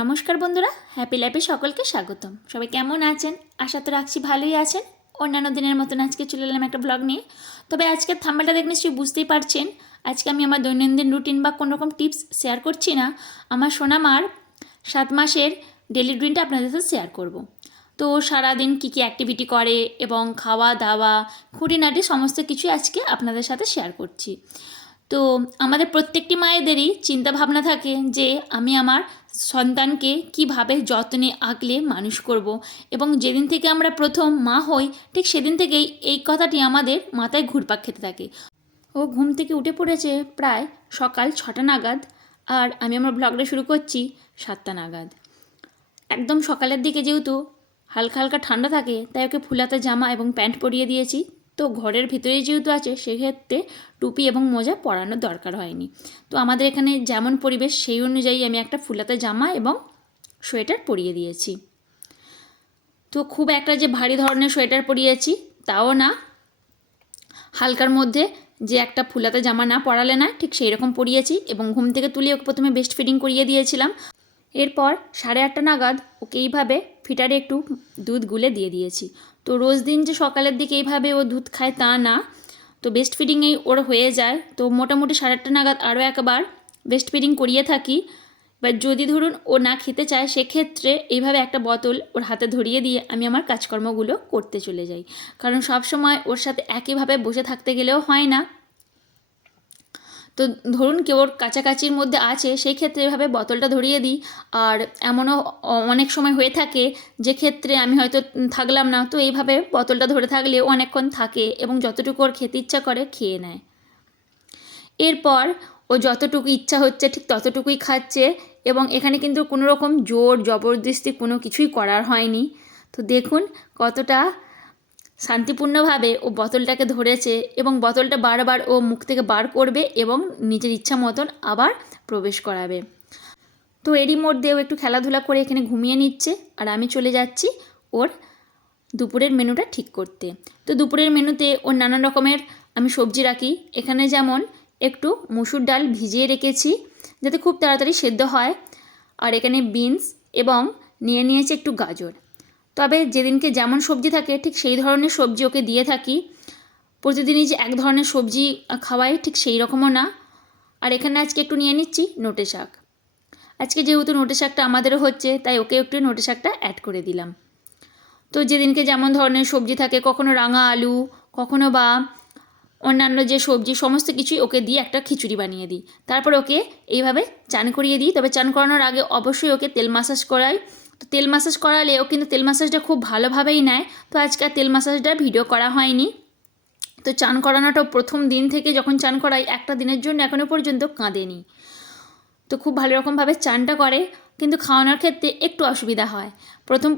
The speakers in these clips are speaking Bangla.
নমস্কার বন্ধুরা, হ্যাপি লাইফে সকলকে স্বাগতম। সবাই কেমন আছেন? আশা তো রাখছি ভালোই আছেন। অন্যান্য দিনের মতন আজকে চলে এলাম একটা ব্লগ নিয়ে। তবে আজকের থাম্বনেলটা দেখে নিশ্চয়ই বুঝতেই পারছেন, আজকে আমি আমার দৈনন্দিন রুটিন বা কোনো রকম টিপস শেয়ার করছি না। আমার সোনামার 7 মাসের ডেলি রুটিনটা আপনাদের সাথে শেয়ার করব। তো সারাদিন কী কী অ্যাক্টিভিটি করে এবং খাওয়া দাওয়া খুঁটিনাটি সমস্ত কিছুই আজকে আপনাদের সাথে শেয়ার করছি। তো আমাদের প্রত্যেকটি মায়েদেরই চিন্তা ভাবনা থাকে যে আমি আমার সন্তানকে কিভাবে যত্নে আগলে মানুষ করব, এবং যেদিন থেকে আমরা প্রথম মা হই ঠিক সেদিন থেকেই এই কথাটি আমাদের মাথায় ঘুরপাক খেতে থাকে। ও ঘুম থেকে উঠে পড়েছে প্রায় সকাল 6টা নাগাদ, আর আমি আমার ব্লগটা শুরু করছি 7টা নাগাদ। একদম সকালের দিকে যেহেতু হালকা হালকা ঠান্ডা থাকে, তাই ওকে ফুলাতে জামা এবং প্যান্ট পরিয়ে দিয়েছি। তো ঘরের ভিতরেই যেহেতু আছে, সেক্ষেত্রে টুপি এবং মোজা পরানোর দরকার হয়নি। তো আমাদের এখানে যেমন পরিবেশ সেই অনুযায়ী আমি একটা ফুলাতে জামা এবং সোয়েটার পরিয়ে দিয়েছি। তো খুব একটা যে ভারী ধরনের সোয়েটার পরিয়েছি তাও না, হালকার মধ্যে যে একটা ফুলাতে জামা না পরালে না, ঠিক সেই রকম পরিয়েছি। এবং ঘুম থেকে তুলে ওকে প্রথমে বেস্ট ফিডিং করিয়ে দিয়েছিলাম। এরপর 8:30 নাগাদ ওকে এইভাবে ফিটারে একটু দুধ গুলে দিয়ে দিয়েছি। তো রোজ দিন যে সকালের দিকে এইভাবে ও দুধ খায় তা না, তো বেস্ট ফিডিংয়েই ওর হয়ে যায়। তো মোটামুটি 8:30 নাগাদ আরও একবার বেস্ট ফিডিং করিয়ে থাকি। এবার যদি ধরুন ও না খেতে চায়, সেক্ষেত্রে এইভাবে একটা বোতল ওর হাতে ধরিয়ে দিয়ে আমি আমার কাজকর্মগুলো করতে চলে যাই। কারণ সব সময় ওর সাথে একইভাবে বসে থাকতে গেলেও হয় না। তো ধরুন কেউ ওর কাছাকাছির মধ্যে আছে, সেই ক্ষেত্রে এভাবে বোতলটা ধরিয়ে দিই। আর এমনও অনেক সময় হয়ে থাকে যে ক্ষেত্রে আমি হয়তো থাকলাম না, তো এইভাবে বোতলটা ধরে থাকলে ও অনেকক্ষণ থাকে এবং যতটুকু ওর খেতে ইচ্ছা করে খেয়ে নেয়। এরপর ও যতটুকু ইচ্ছা হচ্ছে ঠিক ততটুকুই খাচ্ছে, এবং এখানে কিন্তু কোনো রকম জোর জবরদস্তি কোনো কিছুই করার হয়নি। তো দেখুন কতটা শান্তিপূর্ণভাবে ও বোতলটাকে ধরেছে, এবং বোতলটা বারবার ও মুখ থেকে বার করবে এবং নিজের ইচ্ছা মতন আবার প্রবেশ করাবে। তো এরই মধ্যেও একটু খেলাধুলা করে এখানে ঘুমিয়ে নিচ্ছে, আর আমি চলে যাচ্ছি ওর দুপুরের মেনুটা ঠিক করতে। তো দুপুরের মেনুতে ওর নানান রকমের আমি সবজি রাখি। এখানে যেমন একটু মুসুর ডাল ভিজিয়ে রেখেছি যাতে খুব তাড়াতাড়ি সেদ্ধ হয়, আর এখানে বিনস এবং নিয়ে নিয়েছি একটু গাজর। তবে যেদিনকে যেমন সবজি থাকে ঠিক সেই ধরনের সবজি ওকে দিয়ে থাকি। প্রতিদিনই যে এক ধরনের সবজি খাওয়াই ঠিক সেই রকমও না। আর এখানে আজকে একটু নিয়ে নিচ্ছি নোটে শাক। আজকে যেহেতু নোটে শাকটা আমাদেরও হচ্ছে, তাই ওকে একটু নোটে শাকটা অ্যাড করে দিলাম। তো যেদিনকে যেমন ধরনের সবজি থাকে, কখনো রাঙা আলু, কখনো বা অন্যান্য যে সবজি, সমস্ত কিছুই ওকে দিয়ে একটা খিচুড়ি বানিয়ে দিই। তারপর ওকে এইভাবে চান করিয়ে দিই। তবে চান করানোর আগে অবশ্যই ওকে তেল মাসাজ করাই। তো তেল মাসাজ করালে ও কিন্তু তেল মাসাজটা খুব ভালোভাবেই নেয়। তো আজকে আর তেল মাসাজটা ভিডিও করা হয়নি। তো চান করানোটা প্রথম দিন থেকে যখন চান করাই, একটা দিনের জন্য এখনও পর্যন্ত কাঁদেনি। তো খুব ভালো রকমভাবে চানটা করে, কিন্তু খাওয়ানোর ক্ষেত্রে একটু অসুবিধা হয়। প্রথম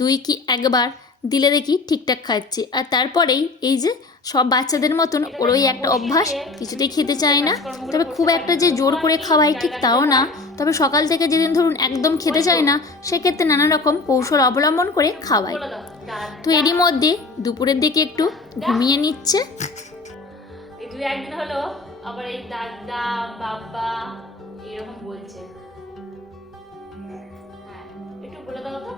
2 কি 1 বার দিলে দেখি ঠিকঠাক খাচ্ছে, আর তারপরেই এই যে সব বাচ্চাদের মতন ওরই একটা অভ্যাস, কিছুতেই খেতে চায় না। তবে খুব একটা যে জোর করে খাওয়াই ঠিক তাও না। তবে সকাল থেকে যেদিন ধরুন একদম খেতে চায় না, সেক্ষেত্রে নানা রকম কৌশল অবলম্বন করে খাওয়াই। তো এরই মধ্যে দুপুরের দিকে একটু ঘুমিয়ে নিচ্ছে। এই 2-1 দিন হলো আবার এই দাদা বাবা এরকম বলছে। হ্যাঁ, একটু বলে দাও তো।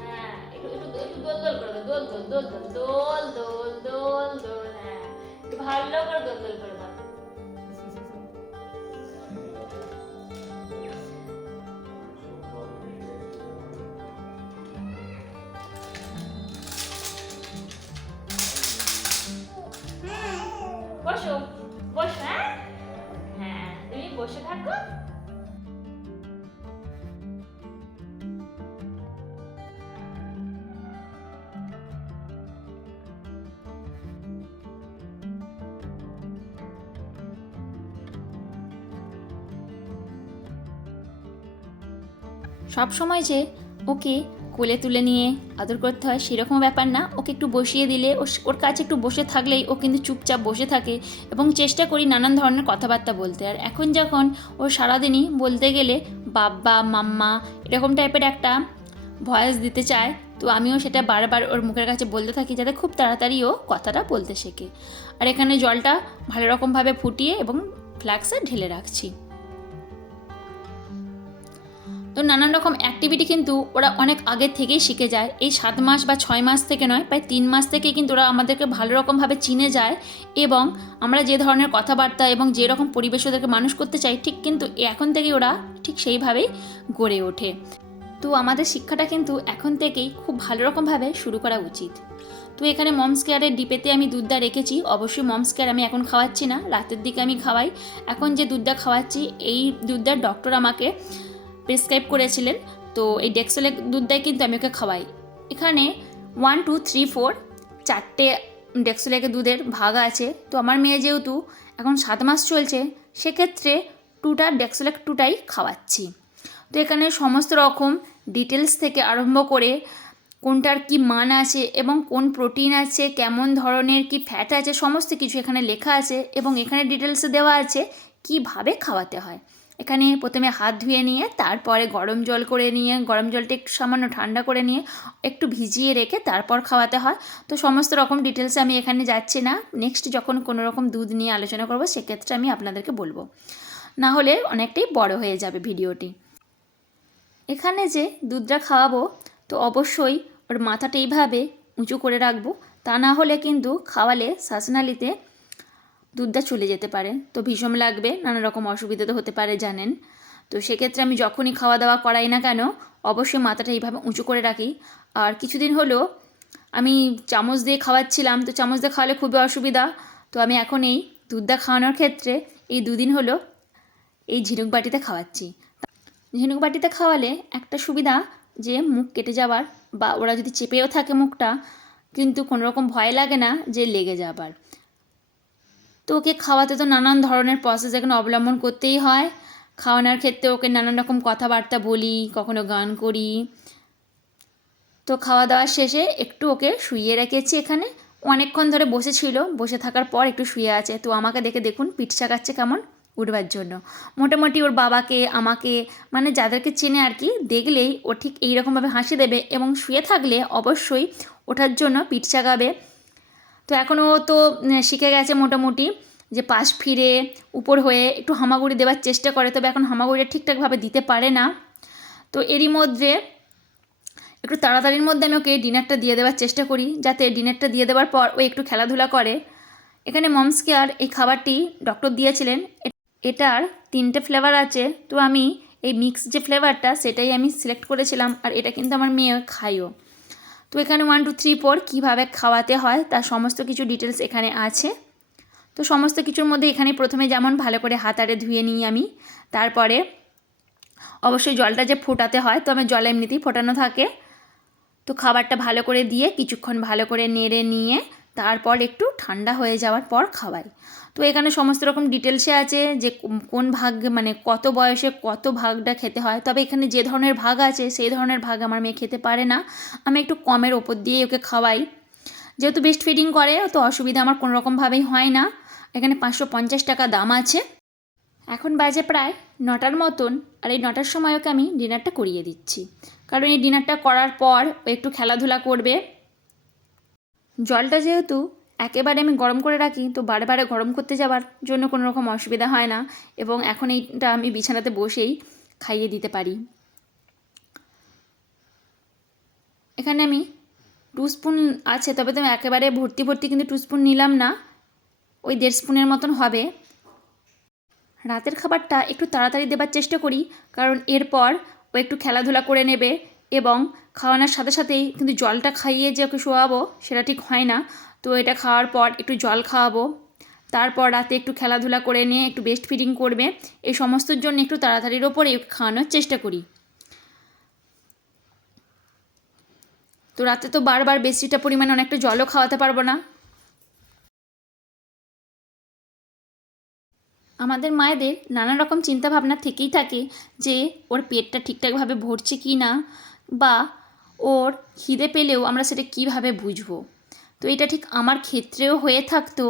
হ্যাঁ, একটু একটু একটু দোল দোল করে দাও, দোল দোল দোল দোল দোল দোল দোল। হ্যাঁ, একটু ভালো করে দোল দোল করে দাও। বসো বসো। হ্যাঁ হ্যাঁ, তুমি বসে থাকো। সব সময় যে ওকে কোলে তুলে নিয়ে আদর করতে হয় সেরকম ব্যাপার না। ওকে একটু বসিয়ে দিলে, ওর কাছে একটু বসে থাকলেই ও কিন্তু চুপচাপ বসে থাকে, এবং চেষ্টা করি নানান ধরনের কথাবার্তা বলতে। আর এখন যখন ও সারাদিনই বলতে গেলে বাব্বা মাম্মা এরকম টাইপের একটা ভয়েস দিতে চায়, তো আমিও সেটা বারবার ওর মুখের কাছে বলতে থাকি যাতে খুব তাড়াতাড়ি ও কথাটা বলতে শেখে। আর এখানে জলটা ভালো রকমভাবে ফুটিয়ে এবং ফ্লাক্সে ঢেলে রাখছি। তো নানান রকম অ্যাক্টিভিটি কিন্তু ওরা অনেক আগের থেকেই শিখে যায়। এই 7 মাস বা 6 মাস থেকে নয়, প্রায় 3 মাস থেকেই কিন্তু ওরা আমাদেরকে ভালো রকমভাবে চিনে যায় এবং আমরা যে ধরনের কথাবার্তা এবং যে রকম পরিবেশ ওদেরকে মানুষ করতে চাই ঠিক কিন্তু এখন থেকেই ওরা ঠিক সেইভাবেই গড়ে ওঠে। তো আমাদের শিক্ষাটা কিন্তু এখন থেকেই খুব ভালো রকমভাবে শুরু করা উচিত। তো এখানে মমস কেয়ারের ডিপেতে আমি দুধটা রেখেছি। অবশ্যই মমস কেয়ার আমি এখন খাওয়াচ্ছি না, রাতের দিকে আমি খাওয়াই। এখন যে দুধটা খাওয়াচ্ছি এই দুধটা ডক্টর আমাকে প্রেসক্রাইব করেছিলেন, তো এই ডেক্সোলেক দুধটাই কিন্তু আমি ওকে খাওয়াই। এখানে 1 2 3 4 4টে ডেক্সোলেকের দুধের ভাগ আছে। তো আমার মেয়ে যেহেতু এখন 7 মাস চলছে, সেক্ষেত্রে 2টা ডেক্সোলেক 2টাই খাওয়াচ্ছি। তো এখানে সমস্ত রকম ডিটেলস থেকে আরম্ভ করে কোনটার কি মান আছে এবং কোন প্রোটিন আছে, কেমন ধরনের কি ফ্যাট আছে, সমস্ত কিছু এখানে লেখা আছে এবং এখানে ডিটেলসে দেওয়া আছে কিভাবে খাওয়াতে হয়। এখানে প্রথমে হাত ধুয়ে নিয়ে তারপরে গরম জল করে নিয়ে, গরম জলটা একটু সামান্য ঠান্ডা করে নিয়ে একটু ভিজিয়ে রেখে তারপর খাওয়াতে হয়। তো সমস্ত রকম ডিটেলসে আমি এখানে যাচ্ছি না, নেক্সট যখন কোনো রকম দুধ নিয়ে আলোচনা করব সেক্ষেত্রে আমি আপনাদেরকে বলবো, না হলে অনেকটাই বড় হয়ে যাবে ভিডিওটি। এখানে যে দুধটা খাওয়াবো তো অবশ্যই ওর মাথাটা এইভাবে উঁচু করে রাখবো, তা না হলে কিন্তু খাওয়ালে শ্বাসনালীতে দুধটা চলে যেতে পারে, তো ভীষণ লাগবে, নানা রকম অসুবিধা তো হতে পারে জানেন। তো সেক্ষেত্রে আমি যখনই খাওয়া দাওয়া করাই না কেন অবশ্যই মাথাটা এইভাবে উঁচু করে রাখি। আর কিছুদিন হলো আমি চামচ দিয়ে খাওয়াচ্ছিলাম, তো চামচ দিয়ে খাওয়ালে খুবই অসুবিধা, তো আমি এখন এই দুধটা খাওয়ানোর ক্ষেত্রে এই 2 দিন হলো এই ঝিনুক বাটিতে খাওয়াচ্ছি। ঝিনুক বাটিতে খাওয়ালে একটা সুবিধা যে মুখ কেটে যাবার বা ওরা যদি চেপেও থাকে মুখটা, কিন্তু কোনো রকম ভয় লাগে না যে লেগে যাবার। তো ওকে খাওয়াতে তো নানান ধরনের প্রসেস এখানে অবলম্বন করতেই হয়। খাওয়ানোর ক্ষেত্রে ওকে নানান রকম কথাবার্তা বলি, কখনো গান করি। তো খাওয়া দাওয়ার শেষে একটু ওকে শুইয়ে রেখেছি, এখানে অনেকক্ষণ ধরে বসেছিল, বসে থাকার পর একটু শুয়ে আছে। তো আমাকে দেখে দেখুন পিঠ চাকাচ্ছে কেমন উঠবার জন্য। মোটামুটি ওর বাবাকে, আমাকে, মানে যাদেরকে চেনে আর কি, দেখলেই ও ঠিক এইরকমভাবে হাসি দেবে এবং শুয়ে থাকলে অবশ্যই ওঠার জন্য পিঠ চাকাবে। তো এখনও তো শিখে গেছে মোটামুটি যে পাশ ফিরে উপর হয়ে একটু হামাগুড়ি দেওয়ার চেষ্টা করে, তবে এখন হামাগুড়িটা ঠিকঠাকভাবে দিতে পারে না। তো এরই মধ্যে একটু তাড়াতাড়ির মধ্যে আমি ওকে ডিনারটা দিয়ে দেওয়ার চেষ্টা করি, যাতে ডিনারটা দিয়ে দেওয়ার পর ও একটু খেলাধুলা করে। এখানে মমস কেয়ার এই খাবারটি ডক্টর দিয়েছিলেন, এটার 3টে ফ্লেভার আছে। তো আমি এই মিক্স যে ফ্লেভারটা সেটাই আমি সিলেক্ট করেছিলাম, আর এটা কিন্তু আমার মেয়ে খাইও। তো এখানে 1 2 3 4 কীভাবে খাওয়াতে হয় তার সমস্ত কিছু ডিটেলস এখানে আছে। তো সমস্ত কিছুর মধ্যে এখানে প্রথমে যেমন ভালো করে হাতারে ধুয়ে নিই আমি, তারপরে অবশ্যই জলটা যে ফোটাতে হয়, তো আমার জল এমনিতেই ফোটানো থাকে। তো খাবারটা ভালো করে দিয়ে কিছুক্ষণ ভালো করে নেড়ে নিয়ে তারপর একটু ঠান্ডা হয়ে যাওয়ার পর খাওয়াই। তো এখানে সমস্ত রকম ডিটেলসে আছে যে কোন ভাগ, মানে কত বয়সে কত ভাগটা খেতে হয়। তবে এখানে যে ধরনের ভাগ আছে সেই ধরনের ভাগ আমার মেয়ে খেতে পারে না, আমি একটু কমের ওপর দিয়ে ওকে খাওয়াই। যেহেতু বেস্ট ফিডিং করে তো অসুবিধা আমার কোনো রকমভাবেই হয় না। এখানে 550 টাকা দাম আছে। এখন বাজে প্রায় 9টার মতন, আর এই 9টার সময় ওকে আমি ডিনারটা করিয়ে দিচ্ছি, কারণ এই ডিনারটা করার পর ও একটু খেলাধুলা করবে। জলটা যেহেতু একেবারে আমি গরম করে রাখি, তো বারে বারে গরম করতে যাওয়ার জন্য কোনো রকম অসুবিধা হয় না, এবং এখন এইটা আমি বিছানাতে বসেই খাইয়ে দিতে পারি। এখানে আমি 2 স্পুন আছে, তবে তো একেবারে ভর্তি ভর্তি কিন্তু 2 স্পুন নিলাম না, ওই 1.5 স্পুনের মতন হবে। রাতের খাবারটা একটু তাড়াতাড়ি দেবার চেষ্টা করি, কারণ এরপর ও একটু খেলাধুলা করে নেবে এবং খাওয়ানোর সাথে সাথেই কিন্তু জলটা খাইয়ে যে ওকে শোয়াবো সেটা ঠিক হয় না। তো এটা খাওয়ার পর একটু জল খাওয়াবো, তারপর রাতে একটু খেলাধুলা করে নিয়ে একটু বেস্ট ফিডিং করবে, এই সমস্তর জন্য একটু তাড়াতাড়ির ওপরে খাওয়ানোর চেষ্টা করি। তো রাতে তো বারবার বেশিটা পরিমাণে অনেকটা জলও খাওয়াতে পারবো না। আমাদের মায়েদের নানা রকম চিন্তাভাবনা থেকেই থাকে যে ওর পেটটা ঠিকঠাকভাবে ভরছে কি না, বা ওর খিদে পেলেও আমরা সেটা কীভাবে বুঝবো। তো এটা ঠিক আমার ক্ষেত্রেও হয়ে থাকতো,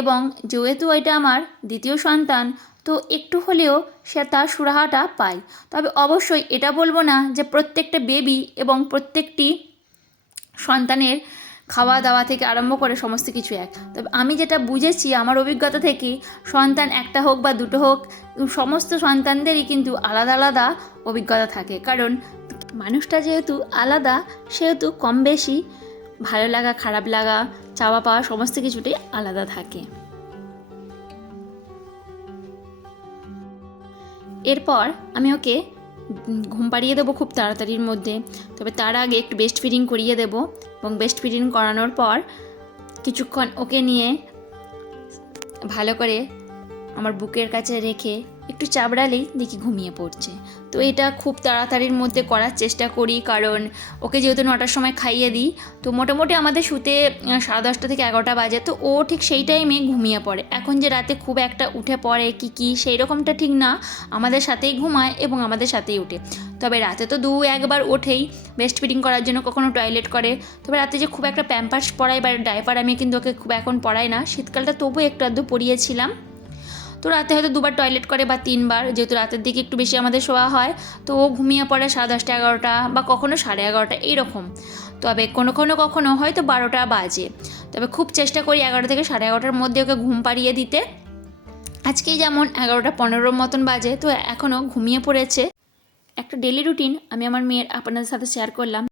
এবং যেহেতু এটা আমার দ্বিতীয় সন্তান, তো একটু হলেও সে তার সুরাহাটা পায়। তবে অবশ্যই এটা বলবো না যে প্রত্যেকটা বেবি এবং প্রত্যেকটি সন্তানের খাওয়া দাওয়া থেকে আরম্ভ করে সমস্ত কিছু এক। তবে আমি যেটা বুঝেছি আমার অভিজ্ঞতা থেকে, সন্তান একটা হোক বা দুটো হোক, সমস্ত সন্তানদেরই কিন্তু আলাদা আলাদা অভিজ্ঞতা থাকে। কারণ মানুষটা যেহেতু আলাদা, সেহেতু কম বেশি ভালো লাগা, খারাপ লাগা, চাওয়া পাওয়া সমস্ত কিছুটাই আলাদা থাকে। এরপর আমি ওকে ঘুম পাড়িয়ে দেবো খুব তাড়াতাড়ির মধ্যে। তবে তার আগে একটু ব্রেস্ট ফিডিং করিয়ে দেবো, এবং ব্রেস্ট ফিডিং করানোর পর কিছুক্ষণ ওকে নিয়ে ভালো করে আমার বুকের কাছে রেখে একটু চাবড়ালেই দেখি ঘুমিয়ে পড়ছে। তো এটা খুব তাড়াতাড়ির মধ্যে করার চেষ্টা করি, কারণ ওকে যেহেতু 9টার সময় খাইয়ে দিই, তো মোটামুটি আমাদের শুতে 10:30 থেকে 11টা বাজে। তো ও ঠিক সেই টাইমে ঘুমিয়ে পড়ে। এখন যে রাতে খুব একটা উঠে পড়ে কি সেই রকমটা ঠিক না, আমাদের সাথেই ঘুমায় এবং আমাদের সাথেই ওঠে। তবে রাতে তো 2-1বার ওঠেই ব্রেস্ট ফিডিং করার জন্য, কখনো টয়লেট করে। তবে রাতে যে খুব একটা প্যাম্পার্স পরাই বা ডাইপার আমি কিন্তু ওকে খুব এখন পরাই না, শীতকালটা তবু একটু আধটু পরিয়েছিলাম। তো রাতে হয়তো 2বার টয়লেট করে বা 3বার, যেহেতু রাতের দিকে একটু বেশি আমাদের শোয়া হয়। তো ও ঘুমিয়ে পড়ে 10:30, 11টা বা কখনো 11:30 এইরকম। তবে কখনো হয়তো 12টা বাজে। তবে খুব চেষ্টা করি 11টা থেকে 11:30টার মধ্যে ওকে ঘুম পাড়িয়ে দিতে। আজকেই যেমন 11:15 মতন বাজে, তো এখনও ঘুমিয়ে পড়েছে। একটা ডেলি রুটিন আমি আমার মেয়ের আপনাদের সাথে শেয়ার করলাম।